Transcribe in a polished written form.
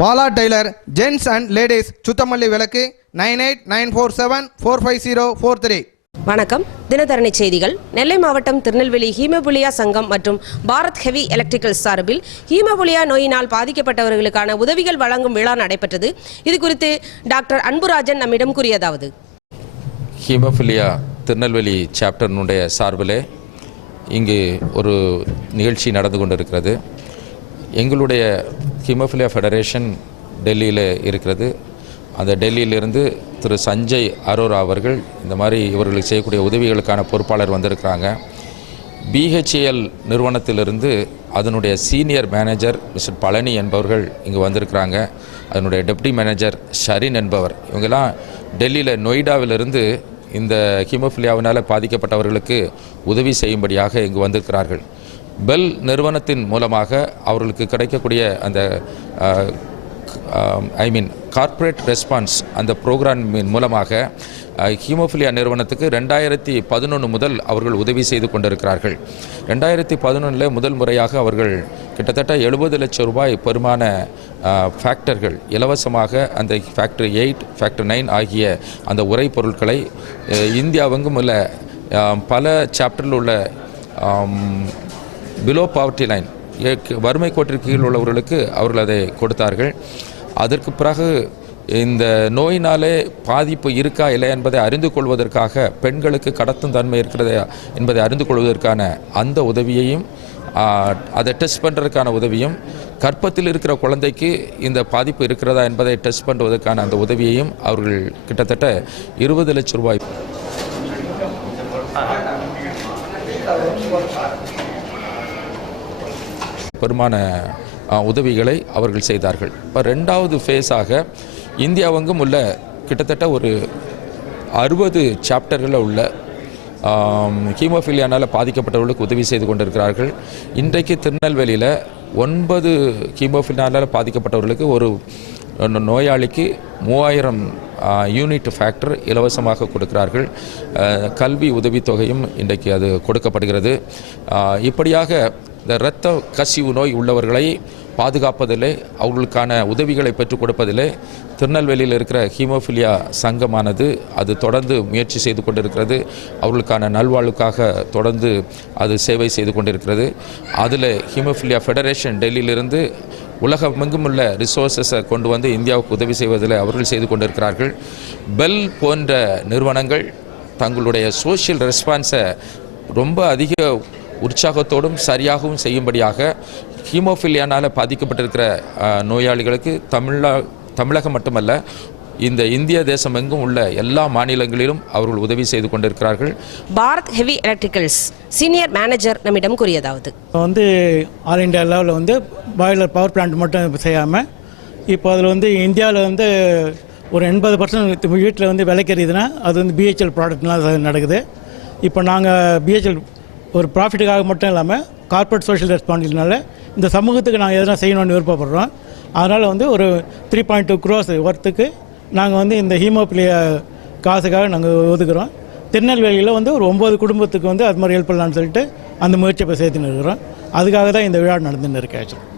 Bala tailor gents and ladies Suthamalli விளக்கு 9894745043. வணக்கம். தினதரணி செய்திகள். நெல்லை மாவட்டம் திருநெல்வேலி ஹீமோபிலியா சங்கம் மற்றும் பாரத் ஹெவி எலக்ட்ரிக்கல்ஸ் சார்பில் ஹீமோபிலியா நோயினால் பாதிக்கப்பட்டவர்களுக்கான உதவிகள் வழங்கும் விழா நடைபெற்றது. இது குறித்து டாக்டர் அன்புராஜன் நம்மிடம் கூறியதாவது: ஹீமோபிலியா திருநெல்வேலி சாப்டர்னுடைய சார்பில் இங்கு ஒரு நிகழ்ச்சி நடந்து கொண்டிருக்கிறது. எங்களுடைய ஹீமோபிலியா ஃபெடரேஷன் டெல்லியில் இருக்கிறது. அந்த டெல்லியிலிருந்து திரு சஞ்சய் அரோரா அவர்கள் இந்த மாதிரி இவர்களுக்கு செய்யக்கூடிய உதவிகளுக்கான பொறுப்பாளர் வந்திருக்கிறாங்க. பிஹெச்ஏஎல் நிறுவனத்திலிருந்து அதனுடைய சீனியர் மேனேஜர் மிஸ்டர் பழனி என்பவர்கள் இங்கு வந்திருக்கிறாங்க. அதனுடைய டெப்டி மேனேஜர் ஷரின் என்பவர், இவங்கெல்லாம் டெல்லியில் நொய்டாவிலிருந்து இந்த ஹீமோபிலியாவினால் பாதிக்கப்பட்டவர்களுக்கு உதவி செய்யும்படியாக இங்கு வந்திருக்கிறார்கள். பெல் நிறுவனத்தின் மூலமாக அவர்களுக்கு கிடைக்கக்கூடிய அந்த கார்ப்பரேட் ரெஸ்பான்ஸ் அந்த ப்ரோக்ராமின் மூலமாக ஹீமோபிலியா நிறுவனத்துக்கு 2011 முதல் அவர்கள் உதவி செய்து கொண்டிருக்கிறார்கள். 2011 முதல் முறையாக அவர்கள் கிட்டத்தட்ட 70 லட்சம் ரூபாய் பெருமான ஃபேக்டர்கள் இலவசமாக அந்த ஃபேக்டரி 8, ஃபேக்டரி 9 ஆகிய அந்த உரை பொருட்களை இந்தியாவெங்கும் உள்ள பல சாப்டரில் உள்ள பிலோ பாவர்ட்டி லைன், வறுமை கோட்டிற்கு கீழ் உள்ளவர்களுக்கு அவர்கள் அதை கொடுத்தார்கள். அதற்கு பிறகு இந்த நோயினாலே பாதிப்பு இருக்கா இல்லை என்பதை அறிந்து கொள்வதற்காக, பெண்களுக்கு கடத்தும் தன்மை இருக்கிறதா என்பதை அறிந்து கொள்வதற்கான அந்த உதவியையும், அதை டெஸ்ட் பண்ணுறதுக்கான உதவியும், கர்ப்பத்தில் இருக்கிற குழந்தைக்கு இந்த பாதிப்பு இருக்கிறதா என்பதை டெஸ்ட் பண்ணுவதற்கான அந்த உதவியையும் அவர்கள் கிட்டத்தட்ட 20 லட்சம் ரூபாய் பெருமான உதவிகளை அவர்கள் செய்தார்கள். இப்போ 2வது ஃபேஸாக இந்தியாவெங்கும் உள்ள கிட்டத்தட்ட ஒரு 60 சாப்டர்களில் உள்ள ஹீமோஃபிலியானால் பாதிக்கப்பட்டவர்களுக்கு உதவி செய்து கொண்டிருக்கிறார்கள். இன்றைக்கு திருநெல்வேலியில் 9 ஹீமோஃபிலியானால் பாதிக்கப்பட்டவர்களுக்கு ஒரு நோயாளிக்கு 3000 யூனிட் ஃபேக்டர் இலவசமாக கொடுக்கிறார்கள். கல்வி உதவித்தொகையும் இன்றைக்கு அது கொடுக்கப்படுகிறது. இப்படியாக இந்த இரத்த கசிவு நோய் உள்ளவர்களை பாதுகாப்பதிலே, அவர்களுக்கான உதவிகளை பெற்றுக் கொடுப்பதிலே திருநெல்வேலியில் இருக்கிற ஹீமோபிலியா சங்கமானது அது தொடர்ந்து முயற்சி செய்து கொண்டிருக்கிறது. அவர்களுக்கான நல்வாழ்வுக்காக தொடர்ந்து அது சேவை செய்து கொண்டிருக்கிறது. அதில் ஹீமோபிலியா ஃபெடரேஷன் டெல்லியிலிருந்து உலகமெங்கும் உள்ள ரிசோர்ஸஸை கொண்டு வந்து இந்தியாவுக்கு உதவி செய்வதில் அவர்கள் செய்து கொண்டிருக்கிறார்கள். பெல் போன்ற நிறுவனங்கள் தங்களுடைய சோஷியல் ரெஸ்பான்ஸை ரொம்ப அதிக உற்சாகத்தோடும் சரியாகவும் செய்யும்படியாக ஹீமோஃபிலியானால் பாதிக்கப்பட்டிருக்கிற நோயாளிகளுக்கு தமிழகம் மட்டுமல்ல, இந்த இந்திய தேசம் எங்கும் உள்ள எல்லா மாநிலங்களிலும் அவர்கள் உதவி செய்து கொண்டிருக்கிறார்கள். Bharat heavy electricals senior manager நம்மிடம் கூறியதாவது: ஆல் இண்டியா லெவலில் பாய்லர் பவர் பிளான்ட் மட்டும் செய்யாமல் இப்போ அதில் இந்தியாவில் ஒரு 80% வீட்டில் விலைக்கறியுதுன்னா அது பிஹெச்எல் ப்ராடக்ட்லாம் நடக்குது. இப்போ நாங்கள் பிஹெச்எல் ஒரு ப்ராஃபிட்டுக்காக மட்டும் இல்லாமல் கார்ப்பரேட் சோஷியல் ரெஸ்பான்சிபிலிட்டினால இந்த சமூகத்துக்கு நாங்கள் எதனா செய்யணும்னு விருப்பப்படுறோம். அதனால் ஒரு 3.2 crores ஒர்த்துக்கு நாங்கள் இந்த ஹீமோபிலியா காசுக்காக நாங்கள் ஒதுக்குறோம். திருநெல்வேலியில் ஒரு 9 குடும்பத்துக்கு அது மாதிரி ஹெல்ப் பண்ணலான்னு சொல்லிட்டு அந்த முயற்சியை இப்போ சேர்த்துன்னு இருக்கிறோம். அதுக்காக தான் இந்த விழா நடந்துன்னு இருக்கு.